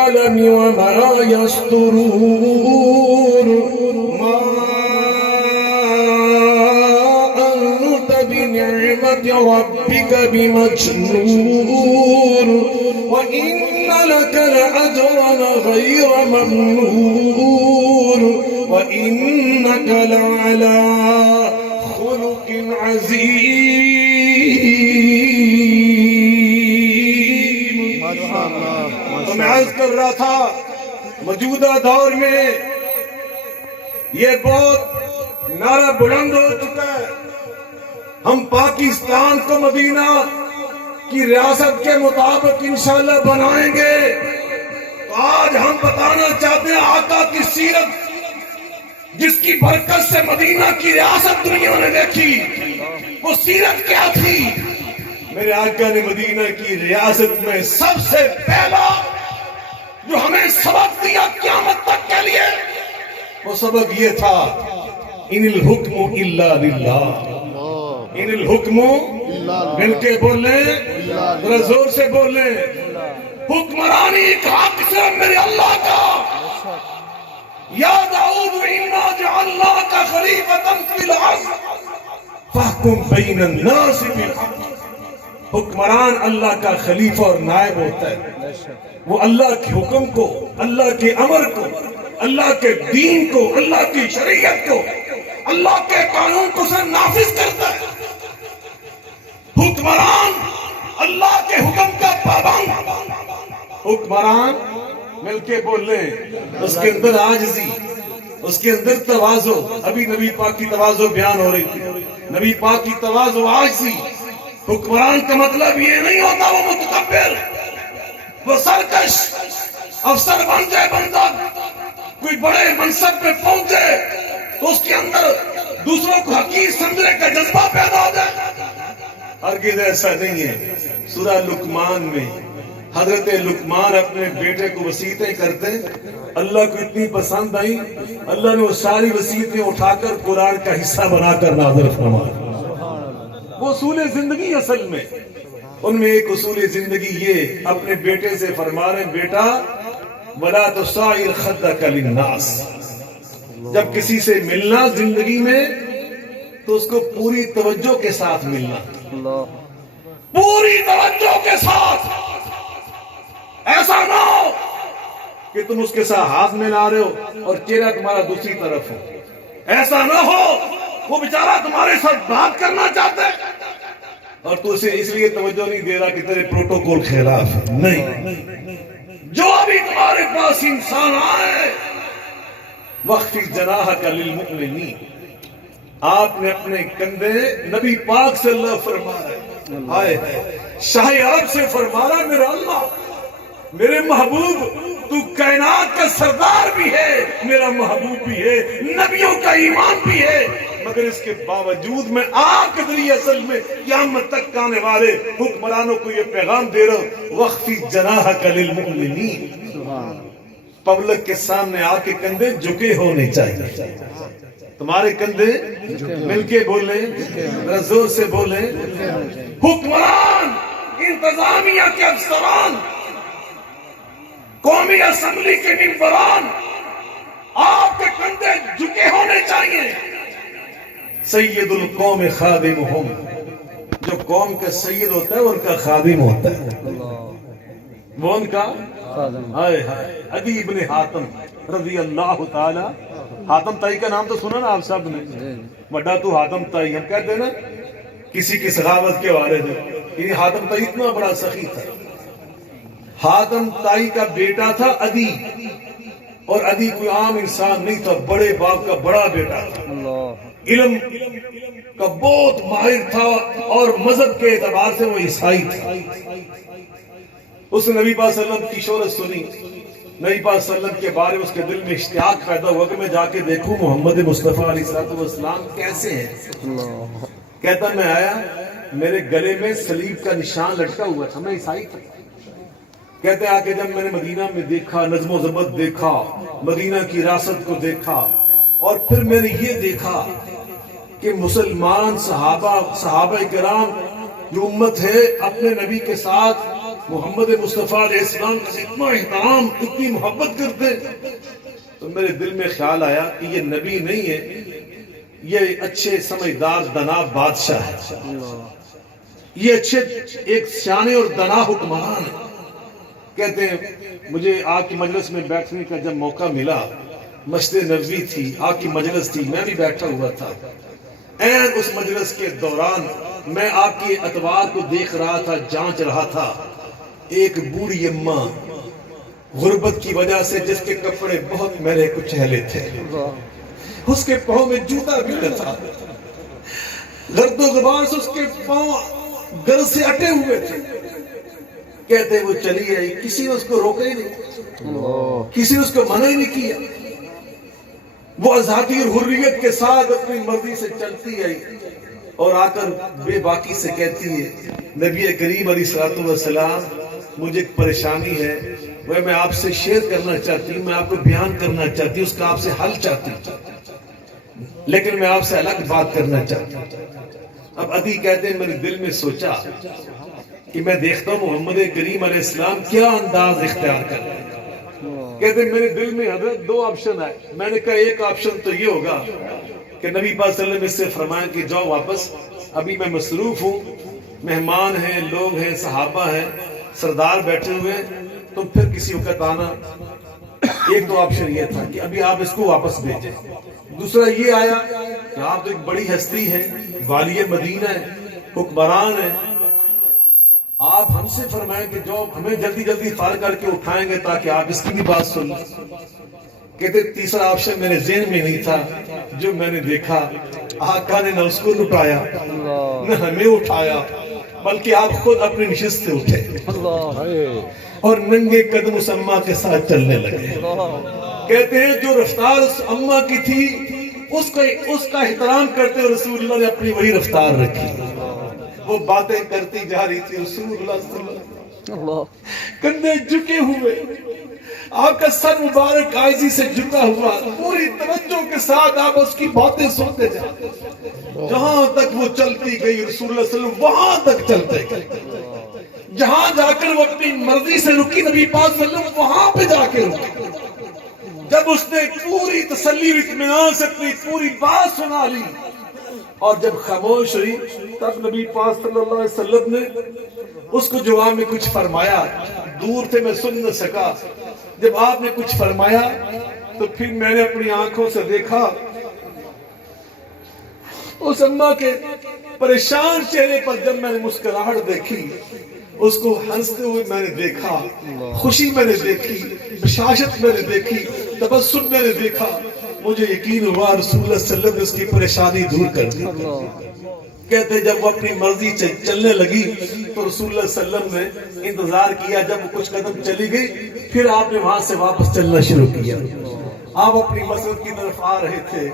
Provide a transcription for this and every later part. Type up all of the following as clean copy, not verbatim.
وما يسترون ما أنت بنعمة ربك بمجنون وإن لك لأجرا غير ممنون وإنك لعلى خلق عظيم. تو میں عرض کر رہا تھا موجودہ دور میں یہ بہت نعرہ بلند ہو چکا ہے. ہم پاکستان کو مدینہ کی ریاست کے مطابق انشاءاللہ بنائیں گے. تو آج ہم بتانا چاہتے ہیں آقا کی سیرت جس کی برکت سے مدینہ کی ریاست دنیا نے دیکھی وہ سیرت کیا تھی. میرے آقا نے مدینہ کی ریاست میں سب سے پہلا جو ہمیں سبق دیا قیامت تک کے لیے وہ سبق یہ تھا ان الحکم الا للہ. ان الحکم مل کے بولیں ذرا زور سے بولیں حکمرانی ایک حق سے میرے اللہ کا. یا داؤد انا جعلناک خلیفۃ فی الارض فاحکم بین الناس بالحق. حکمران اللہ کا خلیفہ اور نائب ہوتا ہے. وہ اللہ کے حکم کو، اللہ کے امر کو، اللہ کے دین کو، اللہ کی شریعت کو، اللہ کے قانون کو سے نافذ کرتا ہے. حکمران اللہ کے حکم کا پابند. حکمران مل کے بول لیں اس کے اندر عاجزی، اس کے اندر تواضع. ابھی نبی پاک کی تواضع بیان ہو رہی تھی. نبی پاک کی تواضع عاجزی. حکمران کا مطلب یہ نہیں ہوتا وہ متکبر، وہ سرکش. افسر بن جائے بندہ، کوئی بڑے منصب پہ پہنچ جائے تو اس کے اندر دوسروں کو حقیر سمجھنے کا جذبہ پیدا ہو جائے. ہرگز ایسا نہیں ہے. سورہ لقمان میں حضرت لقمان اپنے بیٹے کو وصیتیں کرتے، اللہ کو اتنی پسند آئی اللہ نے وہ ساری وصیتیں اٹھا کر قرآن کا حصہ بنا کر نازل فرمایا. وہ اصول زندگی اصل میں ان میں ایک اصول زندگی یہ اپنے بیٹے سے فرما رہے ہیں بیٹا وَلَا تُصَعِرْ خَدَّكَ لِلنَّاسِ. جب کسی سے ملنا زندگی میں تو اس کو پوری توجہ کے ساتھ ملنا، پوری توجہ کے ساتھ. ایسا نہ ہو کہ تم اس کے ساتھ ہاتھ ملا رہے ہو اور چہرہ تمہارا دوسری طرف ہو. ایسا نہ ہو وہ بیچارہ تمہارے ساتھ بات کرنا چاہتا ہے اور تو اسے اس لیے توجہ نہیں دے رہا کہ تیرے پروٹوکول خلاف ہے. نہیں، جو ابھی تمہارے پاس انسان آئے وَخْفِضْ جَنَاحَكَ لِلْمُؤْمِنِينَ. آپ نے اپنے کندھے نبی پاک سے اللہ فرما رہے آئے شاہ عرب سے فرما رہا میرا اللہ میرے محبوب تو کائنات کا سردار بھی ہے، میرا محبوب بھی ہے، نبیوں کا ایمان بھی ہے، مگر اس کے باوجود میں آپ کے ذریعے اصل میں قیامت تک آنے والے حکمرانوں کو یہ پیغام دے رہا ہوں وَخْفِضْ جَنَاحَكَ لِلْمُؤْمِنِينَ. پبلک کے سامنے آ کے کندھے جھکے ہونے چاہیے. تمہارے کندھے مل کے بولیں، زور سے بولیں. حکمران، انتظامیہ کے افسران، قومی اسمبلی کے ممبران، آپ کے کندھے جھکے ہونے چاہیے. سید القوم خادمہم. جو قوم کا سید ہوتا ہے وہ ان کا خادم ہوتا ہے، وہ ان کا خادم. عدی ابن حاتم رضی اللہ تعالی. حاتم تائی کا نام تو سنا نا آپ سب نے، بڑا تو حاتم تائی. ہم کہتے ہیں نا کسی کی سخاوت کے وارث ہے. یہ حاتم تائی اتنا بڑا سخی تھا. حاتم تائی کا بیٹا تھا عدی، اور عدی کوئی عام انسان نہیں تھا، بڑے باپ کا بڑا بیٹا تھا. علم کا بہت ماہر تھا اور مذہب کے اعتبار سے وہ عیسائی تھا. اس نے نبی پاک صلی اللہ علیہ وسلم کی شہرت سنی. نبی پاک صلی اللہ علیہ وسلم کے بارے میں اس کے دل میں اشتیاق پیدا ہوا کہ میں جا کے دیکھوں محمد مصطفیٰ علیہ السلام کیسے ہیں. کہتا میں آیا، میرے گلے میں صلیب کا نشان لٹکا ہوا تھا، میں عیسائی تھا. کہتے آ کے جب میں نے مدینہ میں دیکھا، نظم و ضبط دیکھا، مدینہ کی ریاست کو دیکھا، اور پھر میں نے یہ دیکھا کہ مسلمان صحابہ کرام جو امت ہے اپنے نبی کے ساتھ محمد مصطفیٰ علیہ السلام کا اتنا احترام، اتنی محبت کرتے ہیں، تو میرے دل میں خیال آیا کہ یہ نبی نہیں ہے، یہ اچھے سمجھدار دنا بادشاہ ہے، یہ اچھے ایک سیانے اور دنا حکمران ہے۔ کہتے ہیں مجھے آپ کی مجلس میں بیٹھنے کا جب موقع ملا، مسجد نبوی تھی، آپ کی مجلس تھی، میں بھی بیٹھا ہوا تھا، این اس مجلس کے دوران میں آپ کی اتوار کو دیکھ رہا تھا، جانچ رہا تھا۔ ایک بوڑھی اماں غربت کی وجہ سے، جس کے کپڑے بہت میلے کچیلے تھے، اس کے پاؤں میں جوتا بھی نہ تھا، گرد و غبار سے اس کے پاؤں گل سے اٹے ہوئے تھے۔ کہتے وہ چلی آئی، کسی نے اس کو روکا ہی نہیں، کسی نے اس کو منع ہی نہیں کیا، وہ آزادی اور حریت کے ساتھ اپنی مرضی سے چلتی آئی اور آ کر بے باکی سے کہتی ہے نبی کریم علیہ السلام مجھے ایک پریشانی ہے، وہ میں آپ سے شیئر کرنا چاہتی ہوں، میں آپ کو بیان کرنا چاہتی ہوں، اس کا آپ سے حل چاہتی ہوں، لیکن میں آپ سے الگ بات کرنا چاہتی ہوں۔ اب عدی کہتے ہیں میرے دل میں سوچا کہ میں دیکھتا ہوں محمد کریم علیہ السلام کیا انداز اختیار کر رہے ہیں۔ کہتے ہیں میرے دل میں حضرت دو آپشن آئے، میں نے کہا ایک آپشن تو یہ ہوگا کہ نبی پاک صلی اللہ علیہ وسلم اس سے فرمائیں کہ جاؤ واپس، ابھی میں مصروف ہوں، مہمان ہیں، لوگ ہیں، صحابہ ہیں، سردار بیٹھے ہوئے ہیں، تم پھر کسی وقت آنا۔ ایک تو آپشن یہ تھا کہ ابھی آپ اس کو واپس بھیجیں۔ دوسرا یہ آیا کہ آپ تو ایک بڑی ہستی ہیں، والی مدینہ ہیں، حکمران ہیں، آپ ہم سے فرمائیں کہ جو ہمیں جلدی جلدی فارغ کر کے اٹھائیں گے تاکہ آپ اس کی بھی بات سن لیں۔ کہتے تیسرا آپشن میرے ذہن میں نہیں تھا، جو میں نے دیکھا آقا نے نہ اس کو لٹایا نہ ہمیں اٹھایا، بلکہ آپ خود اپنی نشست سے اٹھے اور ننگے قدم اس اماں کے ساتھ چلنے لگے۔ کہتے ہیں جو رفتار اس اماں کی تھی اس کا احترام کرتے ہوئے رسول اللہ نے اپنی وہی رفتار رکھی، وہ باتیں کرتی جا رہی تھی، رسول اللہ صلی اللہ علیہ وسلم کندھے جھکے ہوئے، آپ کا سر مبارک عاجزی سے جھکا ہوا، پوری توجہ کے ساتھ آپ اس کی باتیں سنتے جاتے، جہاں تک وہ چلتی گئی رسول اللہ صلی اللہ علیہ وسلم وہاں تک چلتے گئے، جہاں جا کر وہ اپنی مرضی سے رکی نبی پاک صلی اللہ علیہ وسلم وہاں پہ جا کے رکی۔ جب اس نے پوری تسلی و اطمینان سے اپنی پوری بات سنا لی اور جب خاموش ہوئی، تب نبی پاک صلی اللہ علیہ وسلم نے اس کو جواب میں کچھ فرمایا، دور سے میں سن نہ سکا۔ جب آپ نے کچھ فرمایا تو پھر میں نے اپنی آنکھوں سے دیکھا اس اماں کے پریشان چہرے پر، جب میں نے مسکراہٹ دیکھی، اس کو ہنستے ہوئے میں نے دیکھا، خوشی میں نے دیکھی، بشاشت میں نے دیکھی، تبسم میں نے دیکھا، مجھے یقین ہوا رسول اللہ صلی اللہ علیہ وسلم نے اس کی پریشانی دور کر دی۔ کہتے جب وہ اپنی مرضی چلنے لگی تو رسول اللہ صلی اللہ علیہ وسلم نے انتظار کیا، جب وہ کچھ قدم چلی گئی پھر آپ نے وہاں سے واپس چلنا شروع کیا۔ آپ اپنی مسجد کی طرف آ رہے تھے،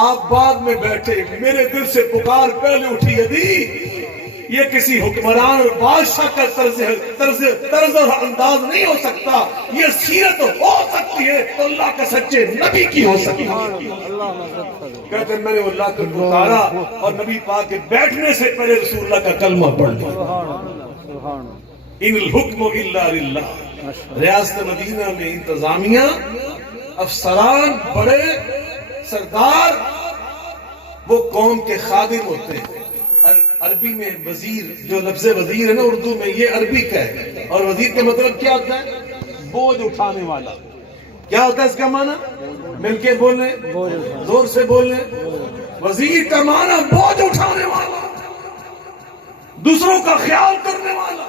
آپ بعد میں بیٹھے، میرے دل سے پکار پہلے اٹھی، یدی یہ کسی حکمران اور بادشاہ کا طرز اور انداز نہیں ہو سکتا، یہ سیرت ہو سکتی ہے تو اللہ کے سچے نبی کی ہو سکتی ہے۔ کہتے ہیں میں نے اللہ کو پکارا اور نبی پاک کے بیٹھنے سے پہلے رسول اللہ کا کلمہ پڑھ لیا، ان الحکم الا للہ۔ ریاست مدینہ میں انتظامیہ، افسران، بڑے سردار، وہ قوم کے خادم ہوتے ہیں۔ عربی میں وزیر، جو لفظ وزیر ہے نا اردو میں، یہ عربی کا ہے، اور وزیر کا مطلب کیا ہوتا ہے؟ بوجھ اٹھانے والا۔ کیا ہوتا ہے اس کا معنی؟ مل کے بولیں، زور سے بولیں۔ وزیر کا معنی بوجھ اٹھانے والا، دوسروں کا خیال کرنے والا۔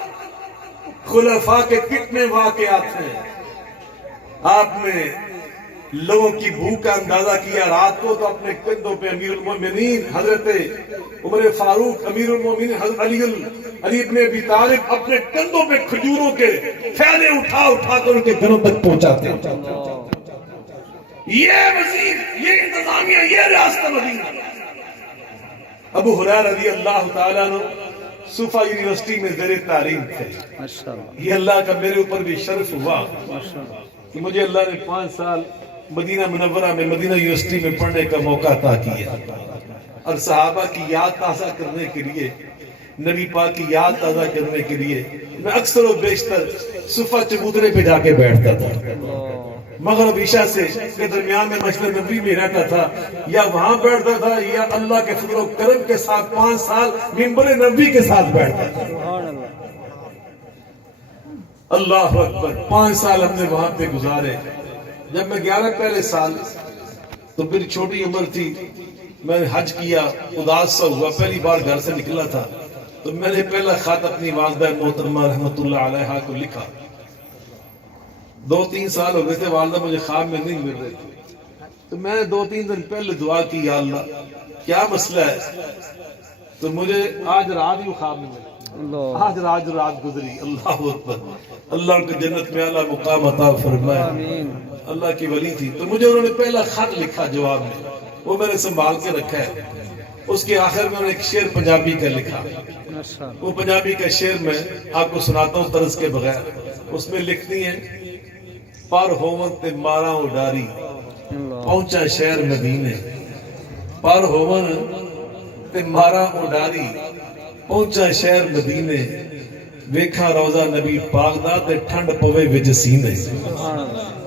خلفاء کے کتنے واقعات ہیں، آپ نے لوگوں کی بھوک کا اندازہ کیا۔ رات کو تو اپنے کندھوں پہ امیر المومنین حضرت عمر فاروق، امیر المومنین حضرت علی ابن ابی طالب اپنے کندھوں پہ کھجوروں کے تھیلے اٹھا اٹھا کر ان کے گھروں تک پہنچاتے ہیں۔ یہ وزیر، یہ انتظامیہ، یہ ریاست مدینہ۔ ابو ہریرہ رضی اللہ تعالیٰ عنہ صوفہ یونیورسٹی میں زیر تعلیم تھے۔ یہ اللہ کا میرے اوپر بھی شرف ہوا کہ مجھے اللہ نے 5 سال مدینہ منورہ میں مدینہ یونیورسٹی میں پڑھنے کا موقع عطا کیا، اور صحابہ کی یاد تازہ کرنے کے لیے، نبی پاک کی یاد تازہ کرنے کے لیے میں اکثر و بیشتر صفہ چبوترے پہ جا کے بیٹھتا تھا، مغرب عشاء سے کے درمیان میں مسجد نبوی میں رہتا تھا، یا وہاں بیٹھتا تھا یا اللہ کے فضل و کرم کے ساتھ 5 سال منبر نبوی کے ساتھ بیٹھتا تھا۔ اللہ اکبر، 5 سال ہم نے وہاں پہ گزارے۔ جب میں 11 پہلے سال تو پھر چھوٹی عمر تھی، میں نے حج کیا، اداس سا ہوا، پہلی بار گھر سے نکلا تھا، تو میں نے پہلا خط اپنی والدہ محترمہ رحمت اللہ علیہا کو لکھا۔ 2-3 سال ہو گئے تھے، والدہ مجھے خواب میں نہیں مل رہے تھے، تو میں نے 2-3 دن پہلے دعا کی، یا اللہ کیا مسئلہ ہے؟ تو مجھے آج رات ہی خواب میں ملا، آج رات گزری۔ اللہ اکبر، اللہ ان کو جنت میں اعلیٰ مقام عطا فرمائے، اللہ کی ولی تھی۔ تو مجھے انہوں نے پہلا خط لکھا جواب میں، وہ میں نے سنبھال کے رکھا ہے۔ اس کے آخر میں انہوں نے ایک شعر پنجابی کا لکھا، وہ پنجابی کا شعر میں آپ کو سناتا ہوں طرز کے بغیر۔ اس میں لکھتی ہیں، پر ہوون تے ماراں اڈاری پہنچا شہر مدینے، پر ہوون تے ماراں اڈاری پہنچا شہر مدینے، ویکھا روضہ نبی پاک دا تے ٹھنڈ پوے وچ سینے۔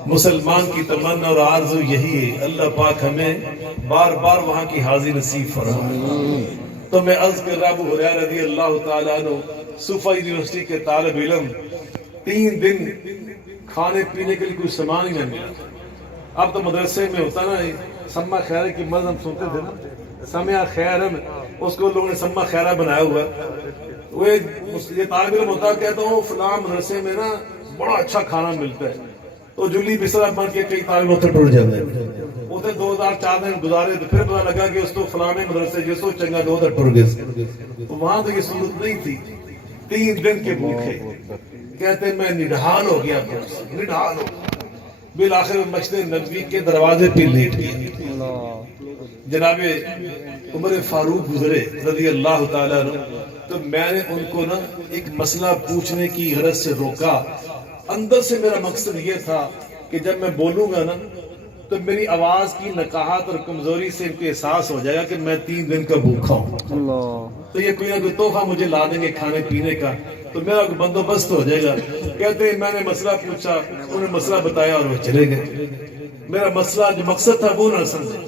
مسلمان کی تمنا اور آرزو یہی ہے، اللہ پاک ہمیں بار بار وہاں کی حاضری نصیب فرمائے۔ تو میں عرض کر رہا، ابو ہریرہ رضی اللہ تعالیٰ عنہ صوفہ یونیورسٹی کے طالب علم، 3 دن کھانے پینے کے لیے کوئی سامان ہی نہیں ملا۔ اب تو مدرسے میں ہوتا نا سما خیرہ کی مرض ہم سنتے تھے نا، سمع خیرہ، اس کو لوگوں نے سما خیرہ بنایا ہوا ہے۔ وہ یہ طالب علم ہوتا، کہتا ہوں فلاں مدرسے میں نا بڑا اچھا کھانا ملتا ہے، تو جلی بسرا بن کے کئی طالب اتنے ٹر جاتے ہیں، اتنے 2-4 دن گزارے، تو پھر پتا لگا کہ اس کو فلانے مدرسے جس کو چنگا 2 دن ٹر گئے۔ وہاں تو یہ صورت نہیں تھی، 3 دن کے بھوکے، کہتے ہیں میں نڈھال ہو گیا، نڈھال ہو گیا۔ بالآخر مسجد نبوی کے دروازے پہ لیٹ گیا۔ جناب عمر فاروق گزرے رضی اللہ تعالیٰ عنہ، تو میں نے ان کو نا ایک مسئلہ پوچھنے کی غرض سے روکا۔ اندر سے میرا مقصد یہ تھا کہ جب میں بولوں گا نا تو میری آواز کی نقاہت اور کمزوری سے ان کو احساس ہو جائے گا کہ میں 3 دن کا بھوکا ہوں، تو یہ کوئی نہ کوئی تحفہ مجھے لا دیں گے کھانے پینے کا، تو میرا بندوبست ہو جائے گا۔ کہتے ہیں میں نے مسئلہ پوچھا، انہوں نے مسئلہ بتایا اور وہ چلے گئے۔ میرا مسئلہ جو مقصد تھا وہ نہ سمجھے۔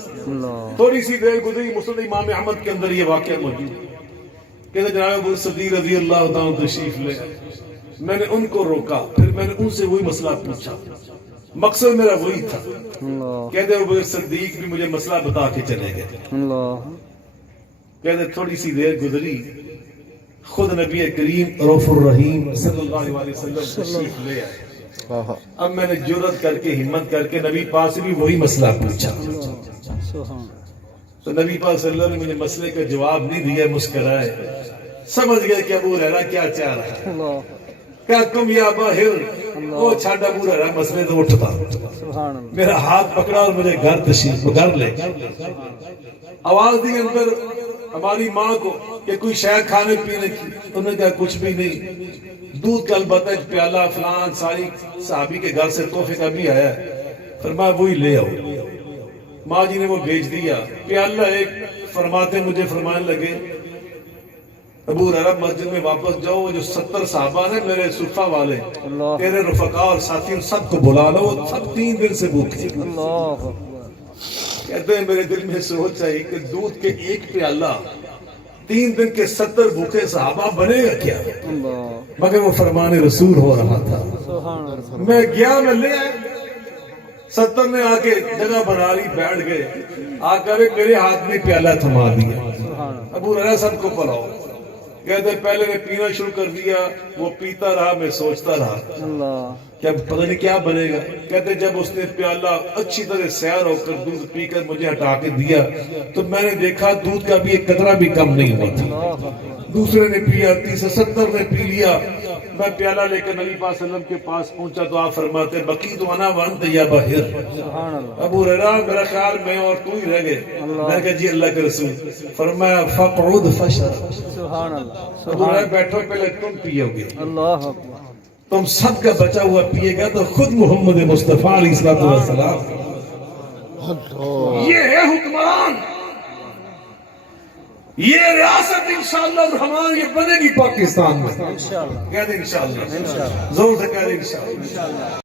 تھوڑی سی دیر گزری، مسند امام احمد کے اندر یہ واقعہ موجود ہے۔ کہتے جناب ابو صدیق رضی اللہ تعالیٰ تشریف لے، میں نے ان کو روکا، پھر میں نے ان سے وہی مسئلہ پوچھا، مقصد میرا وہی تھا۔ کہتے ابو صدیق بھی مجھے مسئلہ بتا کے چلے گئے۔ کہتے تھوڑی سی دیر گزری، خود نبی کریم رؤوف الرحیم صلی اللہ علیہ وسلم تشریف لے آئے۔ اب میں نے جرأت کر کے ہمت کر کے نبی پاک سے بھی وہی مسئلہ پوچھا، تو نبی پاک صلی اللہ علیہ وسلم نے مجھے مسئلے کا جواب نہیں دیا، مسکرائے، سمجھ گئے کہ ابو ہریرہ کیا چاہ رہا ہے۔ کہا کم یا باہر، وہ چھاڑا ابو ہریرہ مسئلے تو اٹھتا، میرا ہاتھ پکڑا اور مجھے گھر لے آواز دی اندر ہماری ماں کو کہ کوئی شے کھانے پینے کی، انہوں نے کہا کچھ بھی نہیں، دودھ کا البتہ ایک پیالہ فلان ساری صحابی کے گھر سے تحفے کا بھی آیا ہے، فرمایا وہی لے آؤ۔ ماں جی نے وہ بھیج دیا، پیالہ ایک فرماتے مجھے فرمانے لگے ابو ہریرہ مسجد میں واپس جاؤ، وہ جو 70 صحابہ ہیں میرے صفہ والے، تیرے رفقا اور ساتھیوں سب کو بلا لو، وہ سب 3 دن سے بھوکے۔ کہتے ہیں میرے دل میں سوچ آئی کہ دودھ کے ایک پیالہ 3 دن کے 70 بھوکے صحابہ بنے گا کیا؟ مگر وہ فرمان رسول ہو رہا تھا۔ میں گیا، میں لے آئے، 70 نے آ کے جگہ بنا لی، بیٹھ گئے، آ کر میرے ہاتھ میں پیالہ تھما دیا، ابو ہریرہ سب کو پلاؤ۔ کہتے پہلے نے پینا شروع کر دیا، وہ پیتا رہا، میں سوچتا رہا کہ اب پتہ نہیں کیا بنے گا۔ کہتے جب اس نے پیالہ اچھی طرح سیر ہو کر دودھ پی کر مجھے ہٹا کے دیا تو میں نے دیکھا دودھ کا بھی ایک قطرہ بھی کم نہیں ہوا تھا۔ دوسرے نے پیا، تیسرے 70 نے پی لیا۔ میں پیالہ لے کر نبی پاک صلی اللہ علیہ وسلم کے پاس پہنچا تو آپ فرماتے بقیت انا وانت یا باہر، ابو ہریرہ میرا خیال میں اور تو ہی رہ گئے۔ میں نے کہا جی اللہ کے رسول، فرمایا فقعد فشرب، ابو ہریرہ بیٹھو پہلے تم پیو گے، تم سب کا بچا ہوا پیے گا تو خود محمد مصطفیٰ علیہ السلام۔ یہ ہے حکمران، یہ ریاست انشاءاللہ الرحمن یہ بنے گی پاکستان میں. کہہ دیں انشاءاللہ, زور سے کہہ دیں انشاءاللہ.